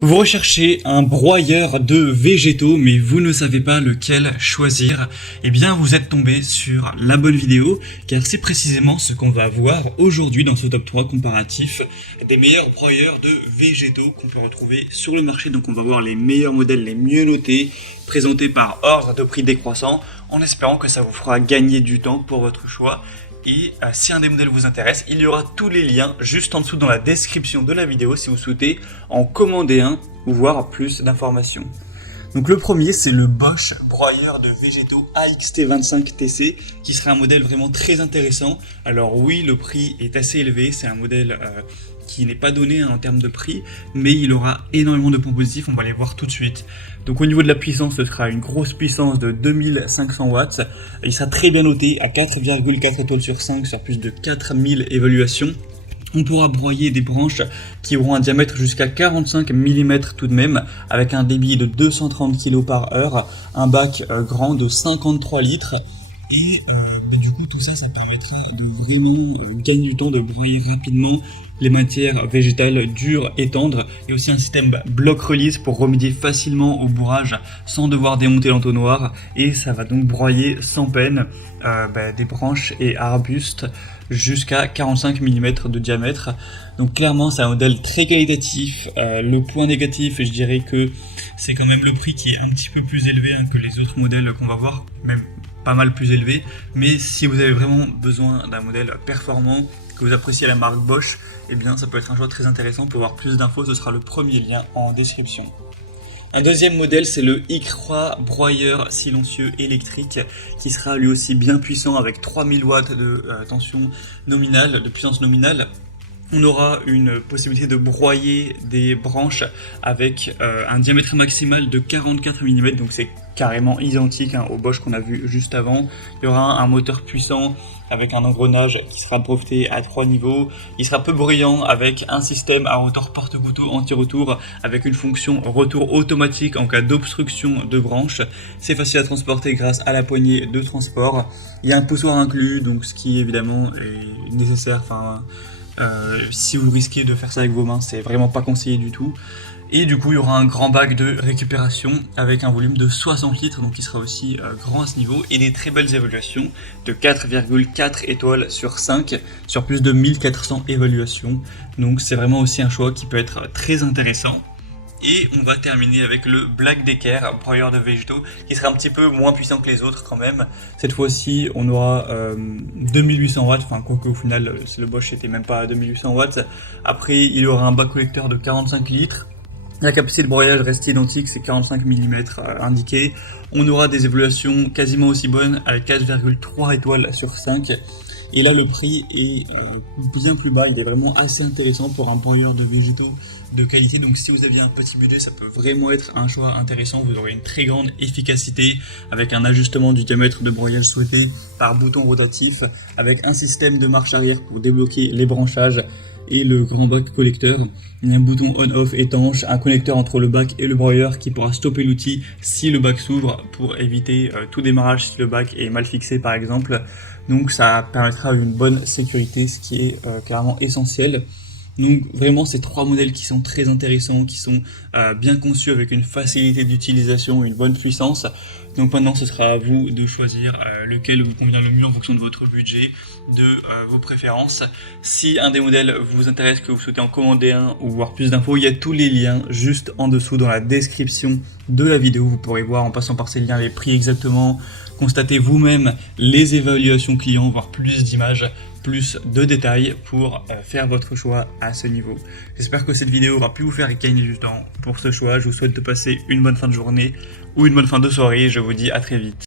Vous recherchez un broyeur de végétaux, mais vous ne savez pas lequel choisir. Eh bien, vous êtes tombé sur la bonne vidéo, car c'est précisément ce qu'on va voir aujourd'hui dans ce top 3 comparatif des meilleurs broyeurs de végétaux qu'on peut retrouver sur le marché. Donc on va voir les meilleurs modèles, les mieux notés, présentés par ordre de prix décroissant, en espérant que ça vous fera gagner du temps pour votre choix. Et si un des modèles vous intéresse, il y aura tous les liens juste en dessous dans la description de la vidéo si vous souhaitez en commander un ou voir plus d'informations. Donc le premier, c'est le Bosch broyeur de végétaux AXT25TC qui sera un modèle vraiment très intéressant. Alors oui, le prix est assez élevé, c'est un modèle qui n'est pas donné en termes de prix, mais il aura énormément de points positifs, on va les voir tout de suite. Donc au niveau de la puissance, ce sera une grosse puissance de 2500 watts. Il sera très bien noté à 4,4 étoiles sur 5 sur plus de 4000 évaluations. On pourra broyer des branches qui auront un diamètre jusqu'à 45 mm tout de même, avec un débit de 230 kg par heure, un bac grand de 53 litres. Et du coup, tout ça, ça permettra de vraiment gagner du temps, de broyer rapidement les matières végétales dures et tendres. Et aussi un système block release pour remédier facilement au bourrage sans devoir démonter l'entonnoir. Et ça va donc broyer sans peine des branches et arbustes jusqu'à 45 mm de diamètre. Donc clairement, c'est un modèle très qualitatif. Le point négatif, je dirais que c'est quand même le prix qui est un petit peu plus élevé que les autres modèles qu'on va voir, même pas mal plus élevé. Mais si vous avez vraiment besoin d'un modèle performant, que vous appréciez la marque Bosch, eh bien ça peut être un choix très intéressant. Pour voir plus d'infos, ce sera le premier lien en description. Un deuxième modèle, c'est le I-Croix broyeur silencieux électrique qui sera lui aussi bien puissant avec 3000 watts de tension nominale, de puissance nominale. On aura une possibilité de broyer des branches avec un diamètre maximal de 44 mm, donc c'est carrément identique au Bosch qu'on a vu juste avant. Il y aura un moteur puissant avec un engrenage qui sera breveté à 3 niveaux. Il sera peu bruyant avec un système à moteur porte-couteau anti-retour avec une fonction retour automatique en cas d'obstruction de branche. C'est facile à transporter grâce à la poignée de transport. Il y a un poussoir inclus, donc ce qui évidemment est nécessaire. Si vous risquez de faire ça avec vos mains, c'est vraiment pas conseillé du tout. Et du coup, il y aura un grand bac de récupération avec un volume de 60 litres, donc il sera aussi grand à ce niveau, et des très belles évaluations de 4,4 étoiles sur 5 sur plus de 1400 évaluations. Donc c'est vraiment aussi un choix qui peut être très intéressant. Et on va terminer avec le Black Decker, broyeur de végétaux, qui sera un petit peu moins puissant que les autres quand même. Cette fois-ci, on aura 2800 watts, quoique au final, le Bosch n'était même pas à 2800 watts. Après, il y aura un bas collecteur de 45 litres. La capacité de broyage reste identique, c'est 45 mm indiqué. On aura des évaluations quasiment aussi bonnes avec 4,3 étoiles sur 5. Et là, le prix est bien plus bas, il est vraiment assez intéressant pour un broyeur de végétaux de qualité. Donc si vous aviez un petit budget, ça peut vraiment être un choix intéressant. Vous aurez une très grande efficacité avec un ajustement du diamètre de broyage souhaité par bouton rotatif, avec un système de marche arrière pour débloquer les branchages et le grand bac collecteur. Il y a un bouton on-off étanche, un connecteur entre le bac et le broyeur qui pourra stopper l'outil si le bac s'ouvre pour éviter tout démarrage si le bac est mal fixé par exemple. Donc ça permettra une bonne sécurité, ce qui est clairement essentiel. Donc vraiment ces trois modèles qui sont très intéressants, qui sont bien conçus avec une facilité d'utilisation, une bonne puissance. Donc maintenant ce sera à vous de choisir lequel vous convient le mieux en fonction de votre budget, de vos préférences. Si un des modèles vous intéresse, que vous souhaitez en commander un ou voir plus d'infos, il y a tous les liens juste en dessous dans la description de la vidéo. Vous pourrez voir en passant par ces liens les prix exactement, constatez vous-même les évaluations clients, voir plus d'images, plus de détails pour faire votre choix à ce niveau. J'espère que cette vidéo aura pu vous faire gagner du temps pour ce choix. Je vous souhaite de passer une bonne fin de journée ou une bonne fin de soirée. Je vous dis à très vite.